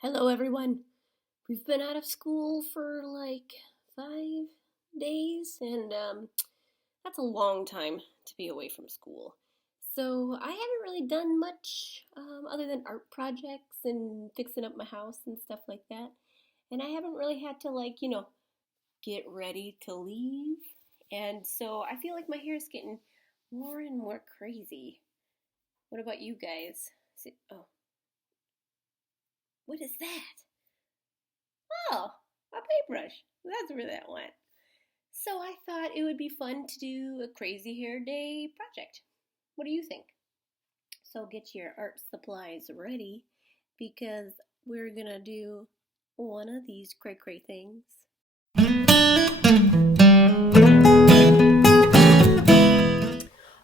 Hello, everyone. We've been out of school for like 5 days, and that's a long time to be away from school. So I haven't really done much other than art projects and fixing up my house and stuff like that. And I haven't really had to, get ready to leave. And so I feel like my hair is getting more and more crazy. What about you guys? Oh, what is that? Oh, a paintbrush. That's where that went. So I thought it would be fun to do a crazy hair day project. What do you think? So get your art supplies ready because we're gonna do one of these cray cray things.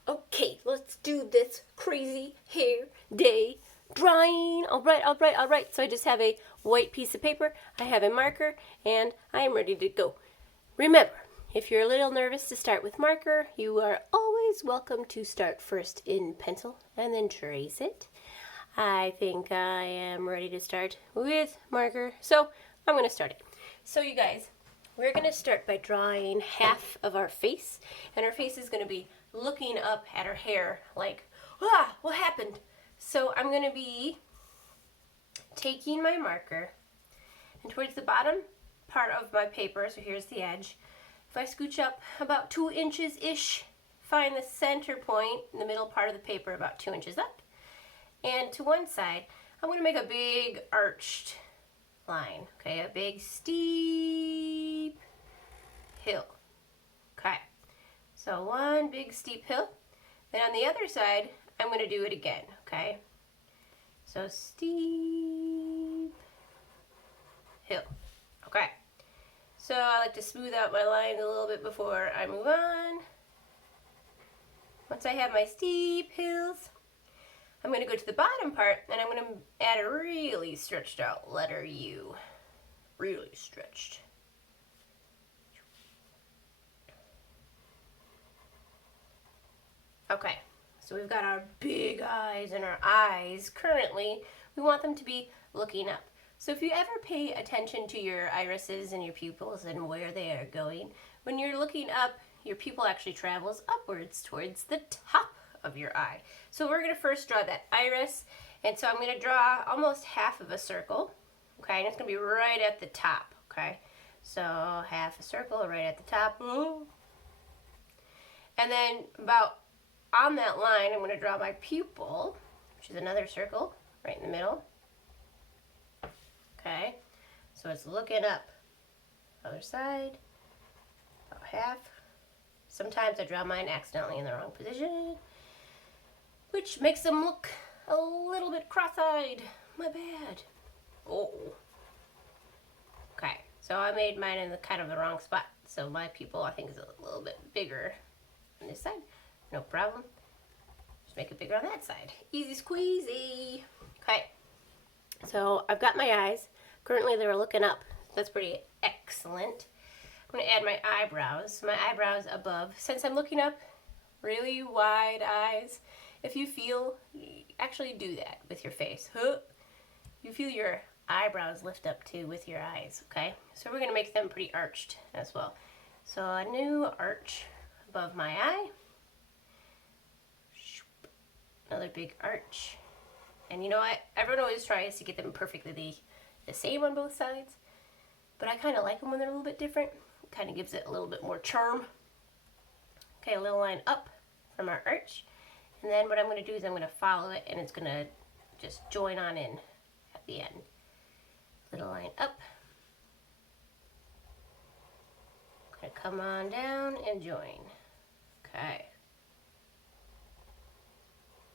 Okay, let's do this crazy hair day drawing. All right. So I just have a white piece of paper, I have a marker, and I am ready to go. Remember, if you're a little nervous to start with marker, you are always welcome to start first in pencil and then trace it. I think I am ready to start with marker, so I'm going to start it. So you guys, we're going to start by drawing half of our face, and our face is going to be looking up at her hair like, what happened? So I'm going to be taking my marker, and towards the bottom part of my paper, so here's the edge, if I scooch up about 2 inches-ish, find the center point in the middle part of the paper about 2 inches up, and to one side, I'm going to make a big arched line, okay, a big steep hill, okay, so one big steep hill. Then on the other side, I'm going to do it again, okay, so steep hill, okay. So I like to smooth out my lines a little bit before I move on. Once I have my steep hills, I'm going to go to the bottom part and I'm going to add a really stretched out letter U. Really stretched. Okay, so we've got our big eyes, and our eyes currently, we want them to be looking up. So if you ever pay attention to your irises and your pupils and where they are going, when you're looking up, your pupil actually travels upwards towards the top of your eye. So we're going to first draw that iris, and so I'm going to draw almost half of a circle, okay, and it's going to be right at the top, okay, so half a circle right at the top, and then about on that line I'm going to draw my pupil, which is another circle right in the middle, okay, so it's looking up. Other side, about half. Sometimes I draw mine accidentally in the wrong position, which makes them look a little bit cross-eyed. My bad. Oh. Okay, so I made mine in the kind of the wrong spot, so my pupil I think is a little bit bigger on this side. No problem. Just make it bigger on that side. Easy squeezy. Okay, so I've got my eyes. Currently they're looking up. That's pretty excellent. I'm going to add my eyebrows. My eyebrows above. Since I'm looking up, really wide eyes. If you feel, actually do that with your face. You feel your eyebrows lift up too with your eyes, okay? So we're going to make them pretty arched as well. So a new arch above my eye. Another big arch. And you know what? Everyone always tries to get them perfectly the same on both sides. But I kind of like them when they're a little bit different. It kind of gives it a little bit more charm. Okay, a little line up from our arch. And then what I'm going to do is I'm going to follow it, and it's going to just join on in at the end. Little line up. Going to come on down and join. Okay.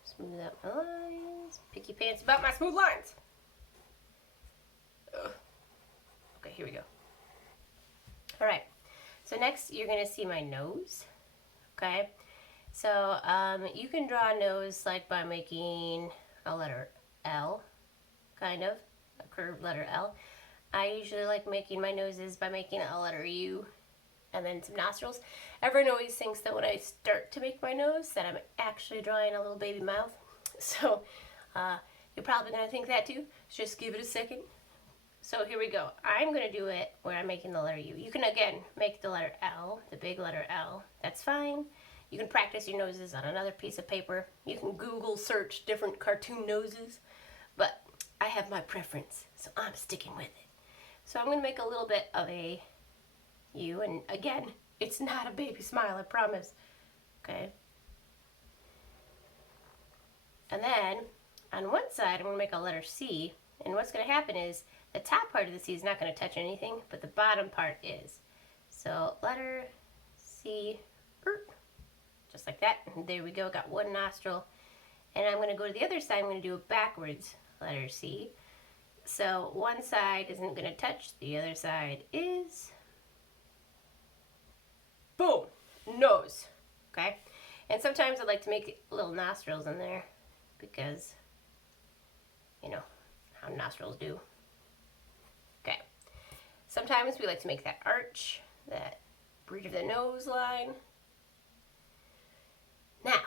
Smooth out my lines. Picky pants about my smooth lines. Ugh. Okay, here we go. All right, so next you're going to see my nose, okay? So you can draw a nose like by making a letter L, kind of, a curved letter L. I usually like making my noses by making a letter U and then some nostrils. Everyone always thinks that when I start to make my nose that I'm actually drawing a little baby mouth. So you're probably going to think that too. Just give it a second. So here we go. I'm going to do it where I'm making the letter U. You can, again, make the letter L, the big letter L. That's fine. You can practice your noses on another piece of paper. You can Google search different cartoon noses. But I have my preference, so I'm sticking with it. So I'm going to make a little bit of a U. And again, it's not a baby smile, I promise. Okay. And then on one side, I'm going to make a letter C. And what's going to happen is the top part of the C is not going to touch anything, but the bottom part is. So letter C, just like that. And there we go, got one nostril. And I'm going to go to the other side, I'm going to do a backwards letter C. So one side isn't going to touch, the other side is. Boom! Nose. Okay? And sometimes I like to make little nostrils in there because, you know, how nostrils do. Okay. Sometimes we like to make that arch, that bridge of the nose line. Now,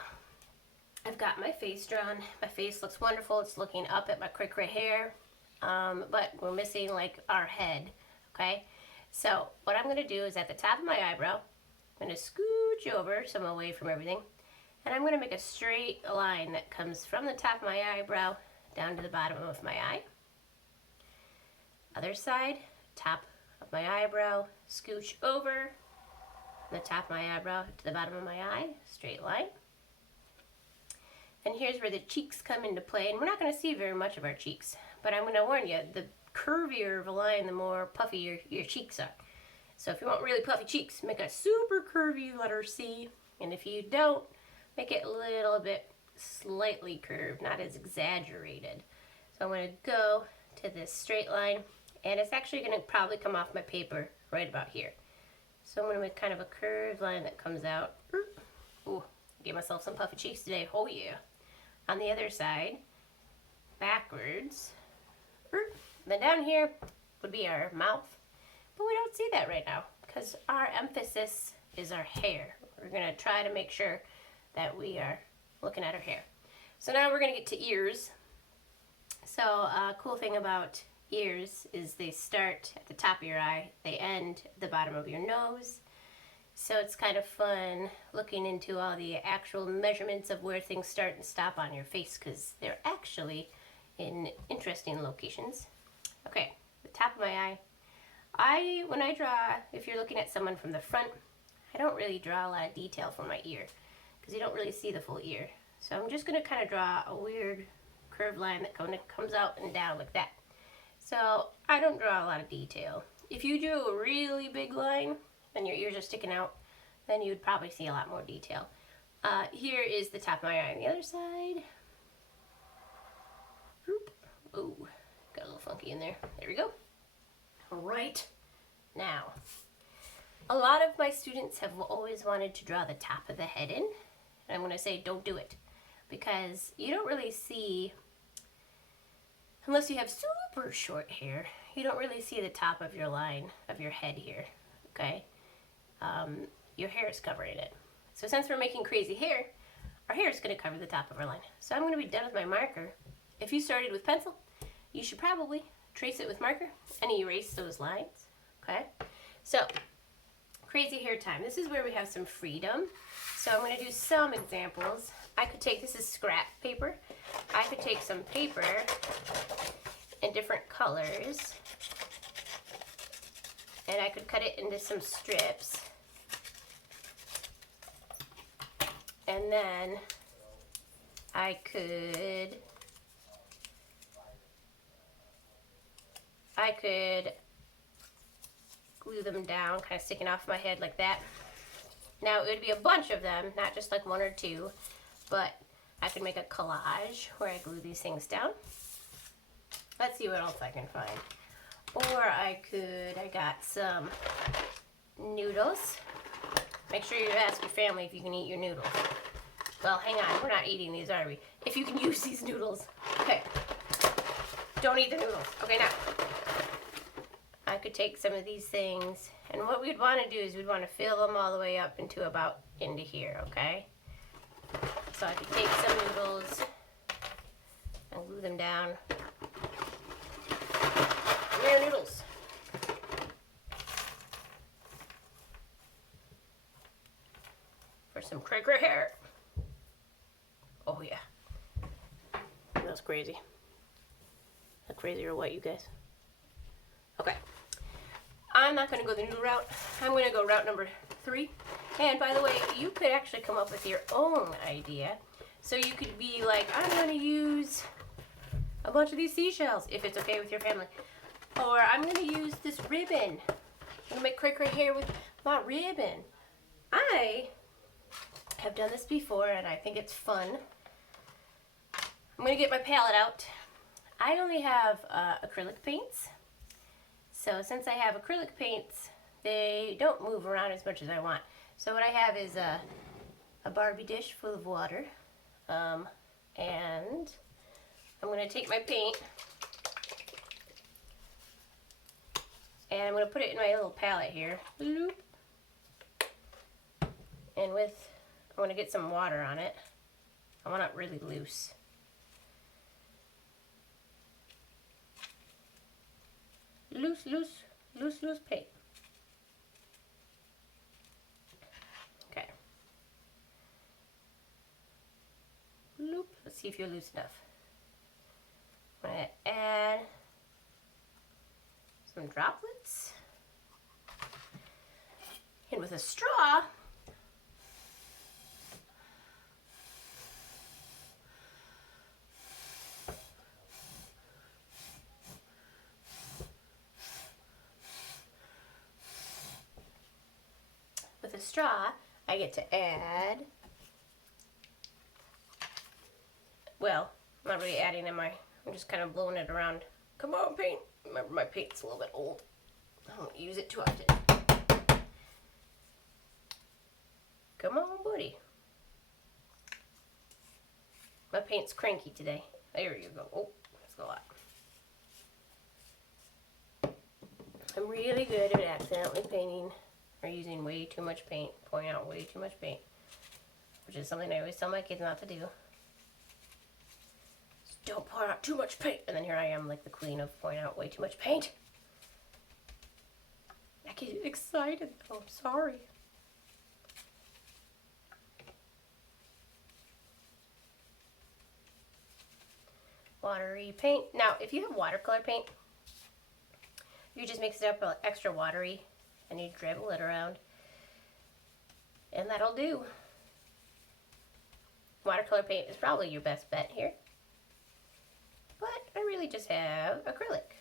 I've got my face drawn. My face looks wonderful. It's looking up at my cray hair, but we're missing like our head, okay? So what I'm gonna do is at the top of my eyebrow, I'm gonna scooch over so I'm away from everything, and I'm gonna make a straight line that comes from the top of my eyebrow down to the bottom of my eye. Other side, top of my eyebrow, scooch over, from the top of my eyebrow to the bottom of my eye, straight line. And here's where the cheeks come into play, and we're not going to see very much of our cheeks, but I'm going to warn you, the curvier of a line, the more puffy your cheeks are. So if you want really puffy cheeks, make a super curvy letter C, and if you don't, make it a little bit slightly curved, not as exaggerated. So I'm going to go to this straight line, and it's actually going to probably come off my paper right about here. So I'm going to make kind of a curved line that comes out. Ooh, give myself some puffy cheeks today. Oh yeah. On the other side, backwards. Then down here would be our mouth, but we don't see that right now because our emphasis is our hair. We're going to try to make sure that we are looking at our hair. So now we're going to get to ears. So a cool thing about ears is they start at the top of your eye, they end at the bottom of your nose. So it's kind of fun looking into all the actual measurements of where things start and stop on your face because they're actually in interesting locations. Okay, the top of my eye. When I draw, if you're looking at someone from the front, I don't really draw a lot of detail from my ear because you don't really see the full ear. So I'm just going to kind of draw a weird curved line that kind of comes out and down like that. So I don't draw a lot of detail. If you drew a really big line and your ears are sticking out, then you'd probably see a lot more detail. Here is the top of my eye on the other side. Oh, got a little funky in there. There we go. All right. Now, a lot of my students have always wanted to draw the top of the head in. And I'm going to say don't do it because you don't really see, unless you have super short hair, you don't really see the top of your line of your head here, okay? Your hair is covering it. So since we're making crazy hair, our hair is going to cover the top of our line. So I'm going to be done with my marker. If you started with pencil, you should probably trace it with marker and erase those lines, okay? So, crazy hair time. This is where we have some freedom. So I'm going to do some examples. I could take, this is scrap paper. I could take some paper in different colors and I could cut it into some strips. And then I could glue them down, kind of sticking off my head like that. Now it would be a bunch of them, not just like one or two, but I could make a collage where I glue these things down. Let's see what else I can find. Or I got some noodles. Make sure you ask your family if you can eat your noodles. Well, hang on, we're not eating these, are we? If you can use these noodles. Okay. Don't eat the noodles. Okay, now. I could take some of these things, and what we'd want to do is we'd want to fill them all the way up into about into here, okay? So I could take some noodles and glue them down. Come here, noodles. Some cray hair. Oh yeah. That's crazy. That's crazy or what, you guys? Okay. I'm not going to go the new route. I'm going to go route number 3. And by the way, you could actually come up with your own idea. So you could be like, I'm going to use a bunch of these seashells, if it's okay with your family. Or I'm going to use this ribbon. I'm going to make cray hair with my ribbon. I have done this before, and I think it's fun. I'm going to get my palette out. I only have acrylic paints. So since I have acrylic paints, they don't move around as much as I want. So what I have is a Barbie dish full of water. And I'm going to take my paint and I'm going to put it in my little palette here. And I'm going to get some water on it. I want it really loose. Loose paint. Okay. Loop. Let's see if you're loose enough. I'm going to add some droplets. And with a straw, I get to add, well, I'm not really adding I'm just kind of blowing it around. Come on, paint. Remember, my paint's a little bit old. I don't use it too often. Come on, buddy. My paint's cranky today. There you go. Oh, that's a lot. I'm really good at accidentally painting or using way too much paint, pouring out way too much paint, which is something I always tell my kids not to do. Just don't pour out too much paint. And then here I am like the queen of pouring out way too much paint. I get excited though, I'm sorry. Watery paint. Now, if you have watercolor paint, you just mix it up with extra watery and you dribble it around. And that'll do. Watercolor paint is probably your best bet here. But I really just have acrylic.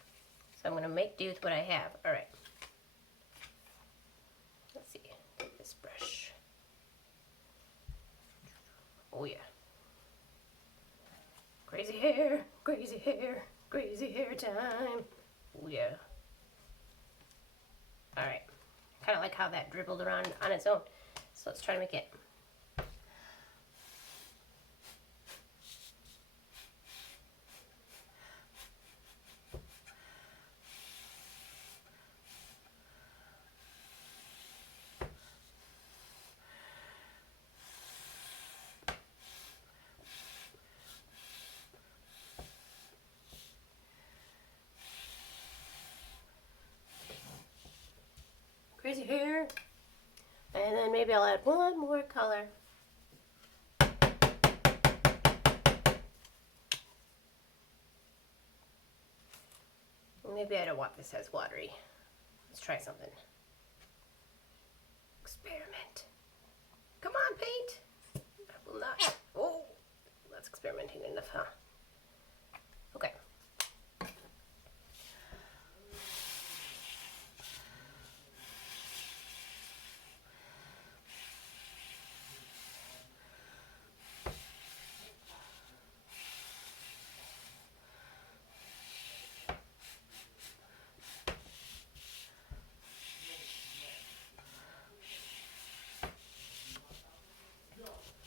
So I'm going to make do with what I have. Alright. Let's see. Take this brush. Oh yeah. Crazy hair, crazy hair, crazy hair time. Oh yeah. Alright. Kind of like how that dribbled around on its own. So let's try to make it. Crazy hair. And then maybe I'll add one more color. Maybe I don't want this as watery. Let's try something. Experiment. Come on, paint. I will not. Oh, that's experimenting enough, huh? Okay.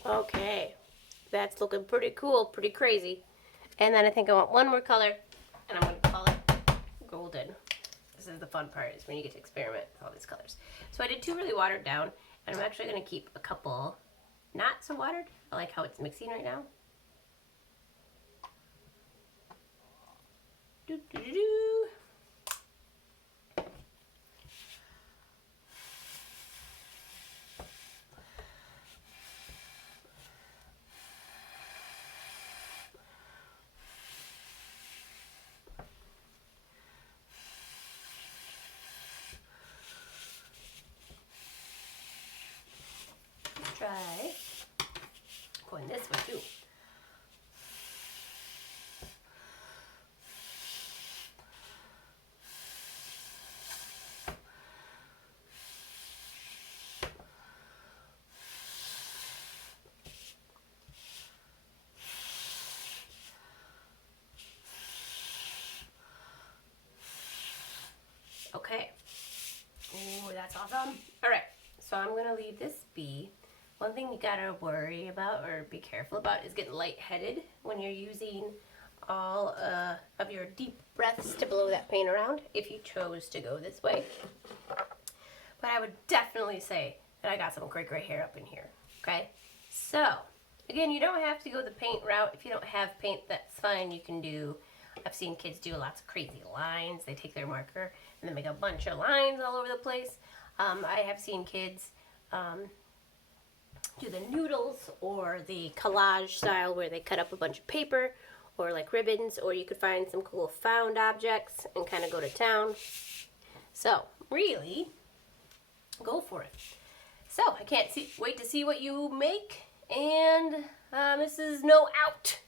Okay, that's looking pretty cool, pretty crazy. And then I think I want one more color, and I'm going to call it golden. This is the fun part, is when you get to experiment with all these colors. So I did 2 really watered down, and I'm actually going to keep a couple not so watered. I like how it's mixing right now. Do, do, do, do. Okay. Ooh, that's awesome. All right, so I'm gonna leave this be. One thing you gotta worry about or be careful about is getting lightheaded when you're using all of your deep breaths to blow that paint around, if you chose to go this way. But I would definitely say that I got some great gray hair up in here, okay? So, again, you don't have to go the paint route. If you don't have paint, that's fine. You can do, I've seen kids do lots of crazy lines. They take their marker and then make a bunch of lines all over the place. I have seen kids do the noodles or the collage style where they cut up a bunch of paper or like ribbons, or you could find some cool found objects and kind of go to town. So, really, go for it. So, I can't wait to see what you make, and this is no out.